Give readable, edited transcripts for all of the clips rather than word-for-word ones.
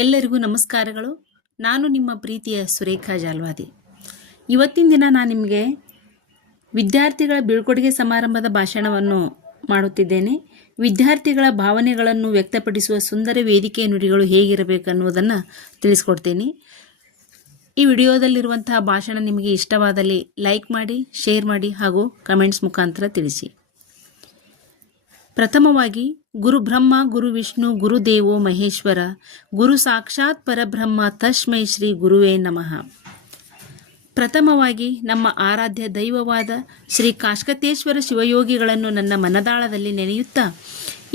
ಎಲ್ಲರಿಗೂ ನಮಸ್ಕಾರಗಳು. ನಾನು ನಿಮ್ಮ ಪ್ರೀತಿಯ ಸುರೇಖಾ ಜಾಲ್ವಾದಿ. ಇವತ್ತಿನ ದಿನ ನಾನು ನಿಮಗೆ ವಿದ್ಯಾರ್ಥಿಗಳ ಬೀಳ್ಕೊಡುಗೆ ಸಮಾರಂಭದ ಭಾಷಣವನ್ನು ಮಾಡುತ್ತಿದ್ದೇನೆ. ವಿದ್ಯಾರ್ಥಿಗಳ ಭಾವನೆಗಳನ್ನು ವ್ಯಕ್ತಪಡಿಸುವ ಸುಂದರ ವೇದಿಕೆ ನುಡಿಗಳು ಹೇಗಿರಬೇಕನ್ನುವುದನ್ನು ತಿಳಿಸ್ಕೊಡ್ತೇನೆ. ಈ ವಿಡಿಯೋದಲ್ಲಿರುವಂತಹ ಭಾಷಣ ನಿಮಗೆ ಇಷ್ಟವಾದಲ್ಲಿ ಲೈಕ್ ಮಾಡಿ, ಶೇರ್ ಮಾಡಿ ಹಾಗೂ ಕಮೆಂಟ್ಸ್ ಮುಖಾಂತರ ತಿಳಿಸಿ. ಪ್ರಥಮವಾಗಿ ಗುರು ಬ್ರಹ್ಮ, ಗುರು ವಿಷ್ಣು, ಗುರುದೇವೋ ಮಹೇಶ್ವರ, ಗುರು ಸಾಕ್ಷಾತ್ ಪರಬ್ರಹ್ಮ, ತಸ್ಮೈ ಶ್ರೀ ಗುರುವೇ ನಮಃ. ಪ್ರಥಮವಾಗಿ ನಮ್ಮ ಆರಾಧ್ಯ ದೈವವಾದ ಶ್ರೀ ಕಾಶ್ಕತೇಶ್ವರ ಶಿವಯೋಗಿಗಳನ್ನು ನನ್ನ ಮನದಾಳದಲ್ಲಿ ನೆನೆಯುತ್ತಾ,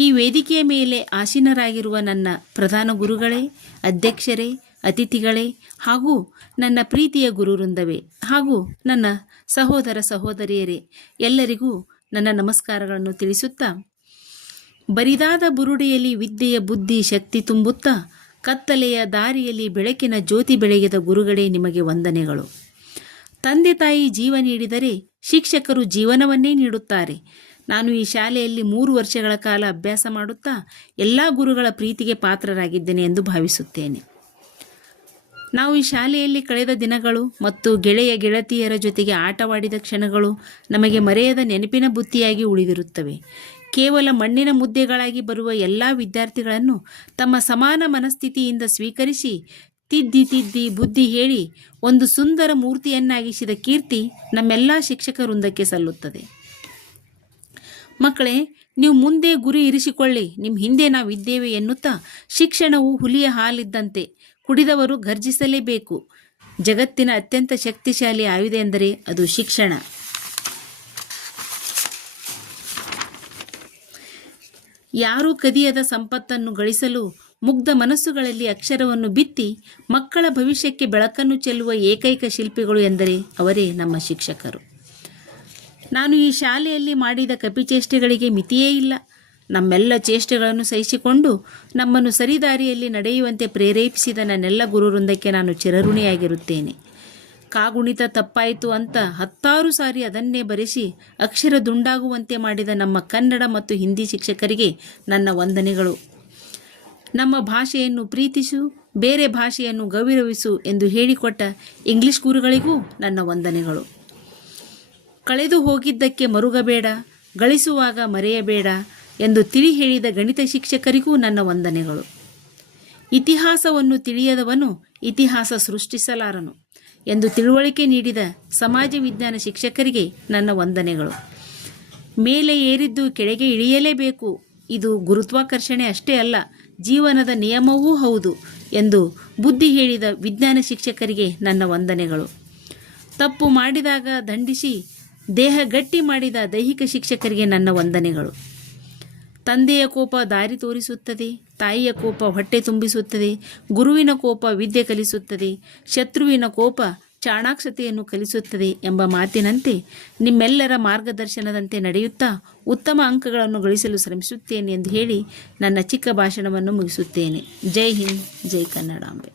ಈ ವೇದಿಕೆಯ ಮೇಲೆ ಆಸೀನರಾಗಿರುವ ನನ್ನ ಪ್ರಧಾನ ಗುರುಗಳೇ, ಅಧ್ಯಕ್ಷರೇ, ಅತಿಥಿಗಳೇ ಹಾಗೂ ನನ್ನ ಪ್ರೀತಿಯ ಗುರುವೃಂದವೇ ಹಾಗೂ ನನ್ನ ಸಹೋದರ ಸಹೋದರಿಯರೇ, ಎಲ್ಲರಿಗೂ ನನ್ನ ನಮಸ್ಕಾರಗಳನ್ನು ತಿಳಿಸುತ್ತಾ, ಬರಿದಾದ ಬುರುಡೆಯಲ್ಲಿ ವಿದ್ಯೆಯ ಬುದ್ಧಿ ಶಕ್ತಿ ತುಂಬುತ್ತಾ ಕತ್ತಲೆಯ ದಾರಿಯಲ್ಲಿ ಬೆಳಕಿನ ಜ್ಯೋತಿ ಬೆಳಗಿದ ಗುರುಗಳೇ, ನಿಮಗೆ ವಂದನೆಗಳು. ತಂದೆ ತಾಯಿ ಜೀವ ನೀಡಿದರೆ ಶಿಕ್ಷಕರು ಜೀವನವನ್ನೇ ನೀಡುತ್ತಾರೆ. ನಾನು ಈ ಶಾಲೆಯಲ್ಲಿ 3 ವರ್ಷಗಳ ಕಾಲ ಅಭ್ಯಾಸ ಮಾಡುತ್ತಾ ಎಲ್ಲ ಗುರುಗಳ ಪ್ರೀತಿಗೆ ಪಾತ್ರರಾಗಿದ್ದೇನೆ ಎಂದು ಭಾವಿಸುತ್ತೇನೆ. ನಾವು ಈ ಶಾಲೆಯಲ್ಲಿ ಕಳೆದ ದಿನಗಳು ಮತ್ತು ಗೆಳೆಯ ಗೆಳತಿಯರ ಜೊತೆಗೆ ಆಟವಾಡಿದ ಕ್ಷಣಗಳು ನಮಗೆ ಮರೆಯದ ನೆನಪಿನ ಬುತ್ತಿಯಾಗಿ ಉಳಿದಿರುತ್ತವೆ. ಕೇವಲ ಮಣ್ಣಿನ ಮುದ್ದೆಗಳಾಗಿ ಬರುವ ಎಲ್ಲ ವಿದ್ಯಾರ್ಥಿಗಳನ್ನು ತಮ್ಮ ಸಮಾನ ಮನಸ್ಥಿತಿಯಿಂದ ಸ್ವೀಕರಿಸಿ ತಿದ್ದಿ ಬುದ್ಧಿ ಹೇಳಿ ಒಂದು ಸುಂದರ ಮೂರ್ತಿಯನ್ನಾಗಿಸಿದ ಕೀರ್ತಿ ನಮ್ಮೆಲ್ಲ ಶಿಕ್ಷಕ ವೃಂದಕ್ಕೆ ಸಲ್ಲುತ್ತದೆ. ಮಕ್ಕಳೇ, ನೀವು ಮುಂದೆ ಗುರಿ ಇರಿಸಿಕೊಳ್ಳಿ, ನಿಮ್ಮ ಹಿಂದೆ ನಾವಿದ್ದೇವೆ ಎನ್ನುತ್ತಾ ಶಿಕ್ಷಣವು ಹುಲಿಯ ಹಾಲಿದ್ದಂತೆ, ಕುಡಿದವರು ಗರ್ಜಿಸಲೇಬೇಕು. ಜಗತ್ತಿನ ಅತ್ಯಂತ ಶಕ್ತಿಶಾಲಿ ಆಯುಧ ಎಂದರೆ ಅದು ಶಿಕ್ಷಣ. ಯಾರೂ ಕದಿಯದ ಸಂಪತ್ತನ್ನು ಗಳಿಸಲು ಮುಗ್ಧ ಮನಸ್ಸುಗಳಲ್ಲಿ ಅಕ್ಷರವನ್ನು ಬಿತ್ತಿ ಮಕ್ಕಳ ಭವಿಷ್ಯಕ್ಕೆ ಬೆಳಕನ್ನು ಚೆಲ್ಲುವ ಏಕೈಕ ಶಿಲ್ಪಿಗಳು ಎಂದರೆ ಅವರೇ ನಮ್ಮ ಶಿಕ್ಷಕರು. ನಾನು ಈ ಶಾಲೆಯಲ್ಲಿ ಮಾಡಿದ ಕಪಿಚೇಷ್ಟೆಗಳಿಗೆ ಮಿತಿಯೇ ಇಲ್ಲ. ನಮ್ಮೆಲ್ಲ ಚೇಷ್ಟೆಗಳನ್ನು ಸಹಿಸಿಕೊಂಡು ನಮ್ಮನ್ನು ಸರಿದಾರಿಯಲ್ಲಿ ನಡೆಯುವಂತೆ ಪ್ರೇರೇಪಿಸಿದ ನನ್ನೆಲ್ಲ ಗುರುವೃಂದಕ್ಕೆ ನಾನು ಚಿರಋಣಿಯಾಗಿರುತ್ತೇನೆ. ಕಾಗುಣಿತ ತಪ್ಪಾಯಿತು ಅಂತ 10 ಸಾರಿ ಅದನ್ನೇ ಬರೆಸಿ ಅಕ್ಷರ ದುಂಡಾಗುವಂತೆ ಮಾಡಿದ ನಮ್ಮ ಕನ್ನಡ ಮತ್ತು ಹಿಂದಿ ಶಿಕ್ಷಕರಿಗೆ ನನ್ನ ವಂದನೆಗಳು. ನಮ್ಮ ಭಾಷೆಯನ್ನು ಪ್ರೀತಿಸು, ಬೇರೆ ಭಾಷೆಯನ್ನು ಗೌರವಿಸು ಎಂದು ಹೇಳಿಕೊಟ್ಟ ಇಂಗ್ಲಿಷ್ ಗುರುಗಳಿಗೂ ನನ್ನ ವಂದನೆಗಳು. ಕಳೆದು ಹೋಗಿದ್ದಕ್ಕೆ ಮರುಗಬೇಡ, ಗಳಿಸುವಾಗ ಮರೆಯಬೇಡ ಎಂದು ತಿಳಿ ಹೇಳಿದ ಗಣಿತ ಶಿಕ್ಷಕರಿಗೂ ನನ್ನ ವಂದನೆಗಳು. ಇತಿಹಾಸವನ್ನು ತಿಳಿಯದವನು ಇತಿಹಾಸ ಸೃಷ್ಟಿಸಲಾರನು ಎಂದು ತಿಳುವಳಿಕೆ ನೀಡಿದ ಸಮಾಜ ವಿಜ್ಞಾನ ಶಿಕ್ಷಕರಿಗೆ ನನ್ನ ವಂದನೆಗಳು. ಮೇಲೆ ಏರಿದ್ದು ಕೆಳಗೆ ಇಳಿಯಲೇಬೇಕು, ಇದು ಗುರುತ್ವಾಕರ್ಷಣೆ ಅಷ್ಟೇ ಅಲ್ಲ, ಜೀವನದ ನಿಯಮವೂ ಹೌದು ಎಂದು ಬುದ್ಧಿ ಹೇಳಿದ ವಿಜ್ಞಾನ ಶಿಕ್ಷಕರಿಗೆ ನನ್ನ ವಂದನೆಗಳು. ತಪ್ಪು ಮಾಡಿದಾಗ ದಂಡಿಸಿ ದೇಹ ಗಟ್ಟಿ ಮಾಡಿದ ದೈಹಿಕ ಶಿಕ್ಷಕರಿಗೆ ನನ್ನ ವಂದನೆಗಳು. ತಂದೆಯ ಕೋಪ ದಾರಿ ತೋರಿಸುತ್ತದೆ, ತಾಯಿಯ ಕೋಪ ಹೊಟ್ಟೆ ತುಂಬಿಸುತ್ತದೆ, ಗುರುವಿನ ಕೋಪ ವಿದ್ಯೆ ಕಲಿಸುತ್ತದೆ, ಶತ್ರುವಿನ ಕೋಪ ಚಾಣಾಕ್ಷತೆಯನ್ನು ಕಲಿಸುತ್ತದೆ ಎಂಬ ಮಾತಿನಂತೆ ನಿಮ್ಮೆಲ್ಲರ ಮಾರ್ಗದರ್ಶನದಂತೆ ನಡೆಯುತ್ತಾ ಉತ್ತಮ ಅಂಕಗಳನ್ನು ಗಳಿಸಲು ಶ್ರಮಿಸುತ್ತೇನೆ ಎಂದು ಹೇಳಿ ನನ್ನ ಚಿಕ್ಕ ಭಾಷಣವನ್ನು ಮುಗಿಸುತ್ತೇನೆ. ಜೈ ಹಿಂದ್, ಜೈ ಕನ್ನಡಾಂಬೆ.